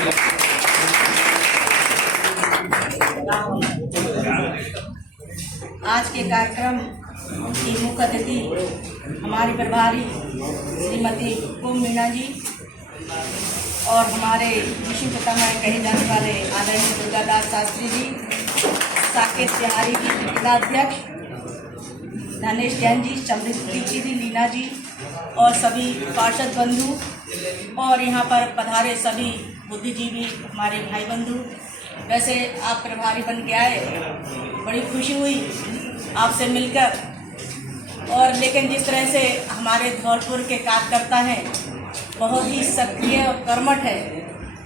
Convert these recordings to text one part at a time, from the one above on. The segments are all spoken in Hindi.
आज के कार्यक्रम की मुख्य अतिथि हमारी प्रभारी श्रीमती कुम मीणा जी और हमारे विश्व पितामह कहे जाने वाले आदरणीय दुर्गादास शास्त्री जी, साकेत तिहारी जी जिलाध्यक्ष, धनेश जैन जी, चंद्रजीत जी, लीना जी और सभी पार्षद बंधु और यहाँ पर पधारे सभी बुद्धिजीवी हमारे भाई बंधु। वैसे आप प्रभारी बन के आए, बड़ी खुशी हुई आपसे मिलकर। और लेकिन जिस तरह से हमारे धौलपुर के कार्यकर्ता हैं बहुत ही सक्रिय और कर्मठ है,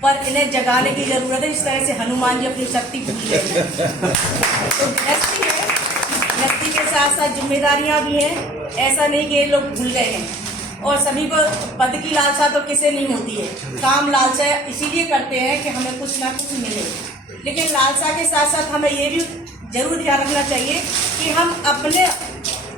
पर इन्हें जगाने की ज़रूरत है। जिस तरह से हनुमान जी अपनी शक्ति भूल गए हैं, तो व्यक्ति के साथ साथ जिम्मेदारियां भी हैं। ऐसा नहीं कि ये लोग भूल गए हैं। और सभी को पद की लालसा तो किसे नहीं होती है, काम लालसा इसीलिए करते हैं कि हमें कुछ ना कुछ मिले। लेकिन लालसा के साथ साथ हमें ये भी जरूर ध्यान रखना चाहिए कि हम अपने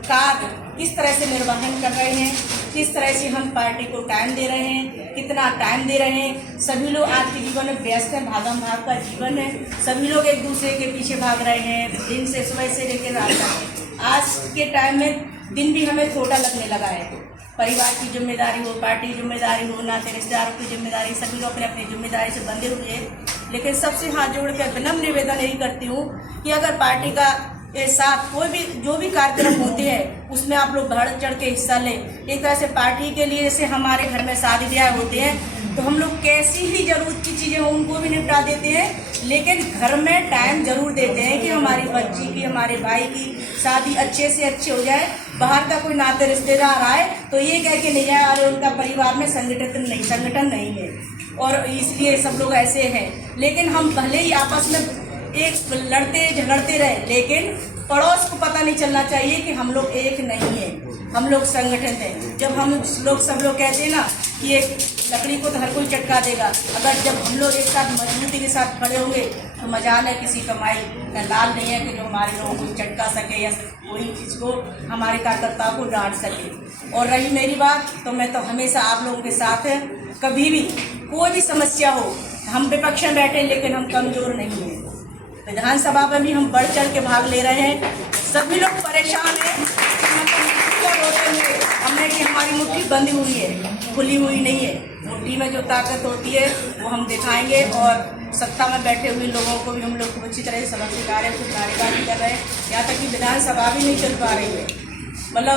कार्य किस तरह से निर्वहन कर रहे हैं, किस तरह से हम पार्टी को टाइम दे रहे हैं, कितना टाइम दे रहे हैं। सभी लोग आज के जीवन में व्यस्त हैं, भागम भाग का जीवन है, सभी लोग एक दूसरे के पीछे भाग रहे हैं दिन से, सुबह से लेकर रात तक। आज के टाइम में दिन भी हमें छोटा लगने लगा है। परिवार की जिम्मेदारी हो, पार्टी की जिम्मेदारी हो, नाते रिश्तेदारों की जिम्मेदारी, सभी लोग अपने अपनी जिम्मेदारी से बंधे हुए हैं। लेकिन सबसे हाथ जोड़कर विनम्र निवेदन यही करती हूँ कि अगर पार्टी का के साथ कोई भी जो भी कार्यक्रम होते हैं उसमें आप लोग बढ़ चढ़ के हिस्सा लें। एक तरह से पार्टी के लिए जैसे हमारे घर में शादी ब्याह होते हैं तो हम लोग कैसी ही जरूरत की चीज़ें हो उनको भी निपटा देते हैं, लेकिन घर में टाइम जरूर देते हैं कि हमारी बच्ची की, हमारे भाई की शादी अच्छे से अच्छे हो जाए। बाहर का कोई नाते रिश्तेदार आए तो ये कह के नहीं आए अरे उनका परिवार में संगठन नहीं है, और इसलिए सब लोग ऐसे हैं। लेकिन हम भले ही आपस में एक लड़ते झगड़ते रहे, लेकिन पड़ोस को पता नहीं चलना चाहिए कि हम लोग एक नहीं है, हम लोग संगठन हैं। जब हम लोग सब लोग कहते हैं ना कि एक लकड़ी को तो हर कोई चटका देगा, अगर जब हम लोग एक साथ मजबूती के साथ खड़े होंगे तो मजाल है किसी कमाई का लाल नहीं है कि जो हमारे लोगों को चटका सके या कोई चीज़ को हमारे कार्यकर्ताओं को डांट सके। और रही मेरी बात, तो मैं तो हमेशा आप लोगों के साथ है। कभी भी कोई भी समस्या हो, हम विपक्ष में बैठे लेकिन हम कमज़ोर नहीं हैं। विधानसभा में भी हम बढ़ चढ़ के भाग ले रहे हैं। सभी लोग परेशान हैं, हमने कि हमारी मुट्ठी बंधी हुई है, खुली हुई नहीं है। मुट्ठी में जो ताकत होती है वो हम दिखाएंगे, और सत्ता में बैठे हुए लोगों को भी हम लोग खूब अच्छी तरह से सबक सिखा रहे हैं, कुछ नारेबाजी कर रहे हैं। यहाँ तक कि विधानसभा भी नहीं चल पा रही है। मतलब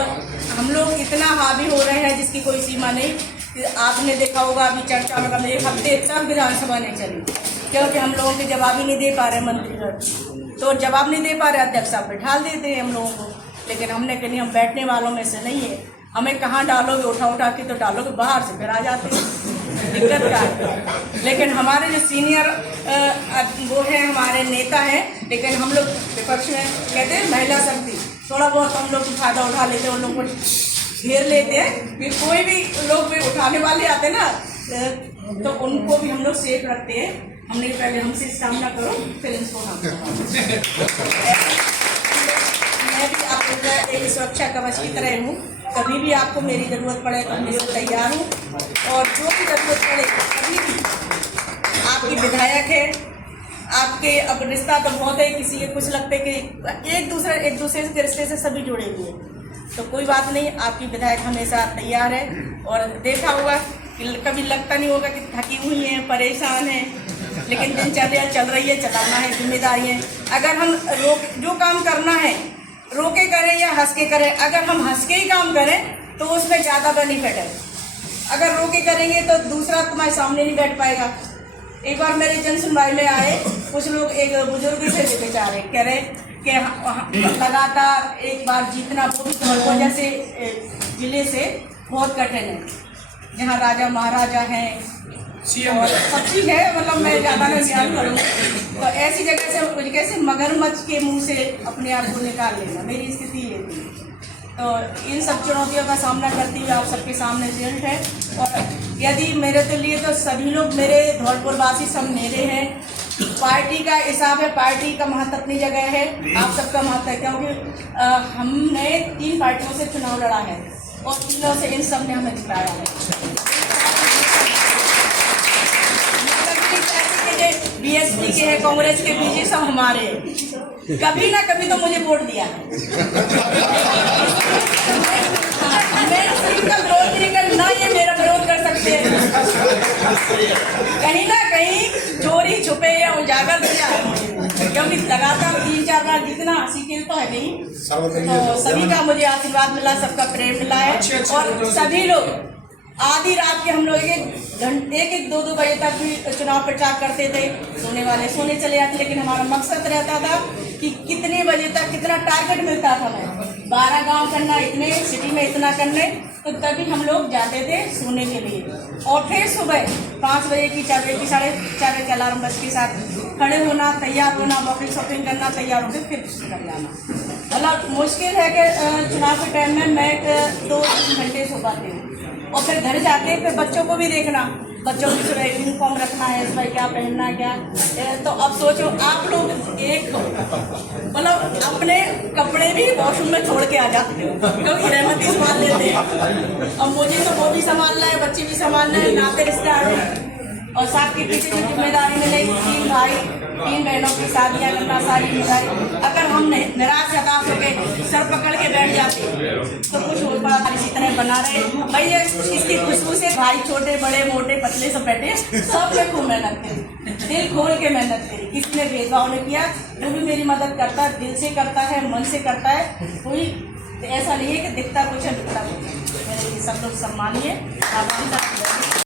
हम लोग इतना हावी हो रहे हैं जिसकी कोई सीमा नहीं। आपने देखा होगा अभी चर्चा में कम 1 हफ्ते तक विधानसभा नहीं चली, क्योंकि हम लोगों के जवाब ही नहीं दे पा रहे मंत्रीगण, तो जवाब नहीं दे पा रहे, अध्यक्ष साहब बैठा देते हैं हम लोगों को। लेकिन हमने कहीं हम बैठने वालों में से नहीं है। हमें कहाँ डालोगे, उठा के तो डालोगे बाहर से, फिर आ जाते हैं, दिक्कत क्या है। लेकिन हमारे जो सीनियर वो हैं, हमारे नेता हैं, लेकिन हम लोग विपक्ष में कहते हैं महिला शक्ति, थोड़ा बहुत हम लोग फायदा उठा लेते हैं, उन लोग को घेर लेते हैं। फिर कोई भी लोग भी उठाने वाले आते हैं ना तो उनको भी हम लोग सेफ रखते हैं। हमने पहले हमसे सामना करो फिर इनको हम मैं भी आप लोग एक सुरक्षा कवच की तरह हूँ। कभी भी आपको मेरी ज़रूरत पड़े तो मैं तैयार हूँ, और जो भी ज़रूरत पड़े कभी भी आपकी विधायक है। आपके अब रिश्ता तो बहुत है, किसी के कुछ लगते कि एक दूसरे के रिश्ते से सभी जुड़े हुए हैं, तो कोई बात नहीं, आपकी विधायक हमेशा तैयार है। और देखा होगा कि कभी लगता नहीं होगा कि थकी हुई हैं, परेशान हैं, लेकिन दिनचर्या चल रही है, चलाना है, जिम्मेदारी है। अगर हम जो काम करना है रोके करें या हंस के करें, अगर हम हंस के ही काम करें तो उसमें ज़्यादा बेनिफिट है। अगर रोके करेंगे तो दूसरा तुम्हारे सामने नहीं बैठ पाएगा। एक बार मेरे जन सुनवाई में आए कुछ लोग, एक बुजुर्ग से बेचारे कह रहे कि लगातार एक बार जीतना वो जैसे जिले से बहुत कठिन है, जहाँ राजा महाराजा हैं और सब चीज़ है। मतलब मैं ज़्यादा नहीं बयान करूँगा, तो ऐसी जगह से कैसे मगरमच्छ के मुंह से अपने आप को निकाल लेना, मेरी स्थिति ये थी। तो इन सब चुनौतियों का सामना करती हुए आप सबके सामने रिजल्ट है। और यदि मेरे तो लिए तो सभी लोग मेरे धौलपुरवासी सब मेरे हैं। पार्टी का हिसाब है, पार्टी का महत्व अपनी जगह है, आप सबका महत्व है, क्योंकि हमने 3 पार्टियों से चुनाव लड़ा है और तीनों से इन सब ने हमें जिताया है। बीएसपी के हैं, कांग्रेस के, बीजेपी सब हमारे हैं। कभी ना कभी तो मुझे वोट दिया है। मैं इनका विरोध नहीं कर, ना ये मेरा विरोध कर सकते हैं। कहीं ना कहीं चोरी छुपे या उजागर किया है, क्योंकि लगातार 3-4 बार जितना हंसी खेल तो है नहीं, तो सभी का मुझे आशीर्वाद मिला, सबका प्रेम मिला है। और सभी लोग आधी रात के हम लोग 1-2 बजे तक भी चुनाव प्रचार करते थे। सोने वाले सोने चले जाते, लेकिन हमारा मकसद रहता था कि कितने बजे तक, कितना टारगेट मिलता था हमें, 12 गांव करना, इतने सिटी में इतना करने, तो तभी हम लोग जाते थे सोने के लिए। और फिर सुबह 5 बजे की 4 बजे की 4:30 के अलार्म बज के साथ खड़े होना, तैयार होना, वॉकिंग शॉपिंग करना, तैयार होकर फिर घर जाना। मतलब मुश्किल है कि चुनाव के टाइम में मैं 2-3 घंटे सो पाती हूँ। और फिर घर जाके फिर बच्चों को भी देखना, बच्चों की सुबह यूनिफॉर्म रखना है, सुबह क्या पहनना है, क्या। तो अब सोचो आप लोग एक मतलब अपने कपड़े भी वॉशरूम में छोड़ के आ जाते हो, क्योंकि रहमती संभाल लेते हैं। अब मुझे तो वो भी संभालना है, बच्चे भी संभालना है, नाते रिश्तेदार हैं, और साथ के पीछे जो जिम्मेदारी मिलेगी, 3 भाई 3 बहनों की शादियाँ करना, सारी जिम्मेदारी। अगर हम निराश हताश होकर सर पकड़ के बैठ जाते तो कुछ हो पाता। इसी तरह बना रहे भाई, इसकी खुशबू से भाई छोटे बड़े मोटे पतले सब बैठे, सब ने खूब मेहनत करी, दिल खोल के मेहनत करी, किसी ने भेदभाव नहीं किया। जो भी मेरी मदद करता है दिल से करता है, मन से करता है, कोई ऐसा नहीं है कि दिखता कुछ है दिखता कुछ है। मेरे सब लोग सम्मानिए।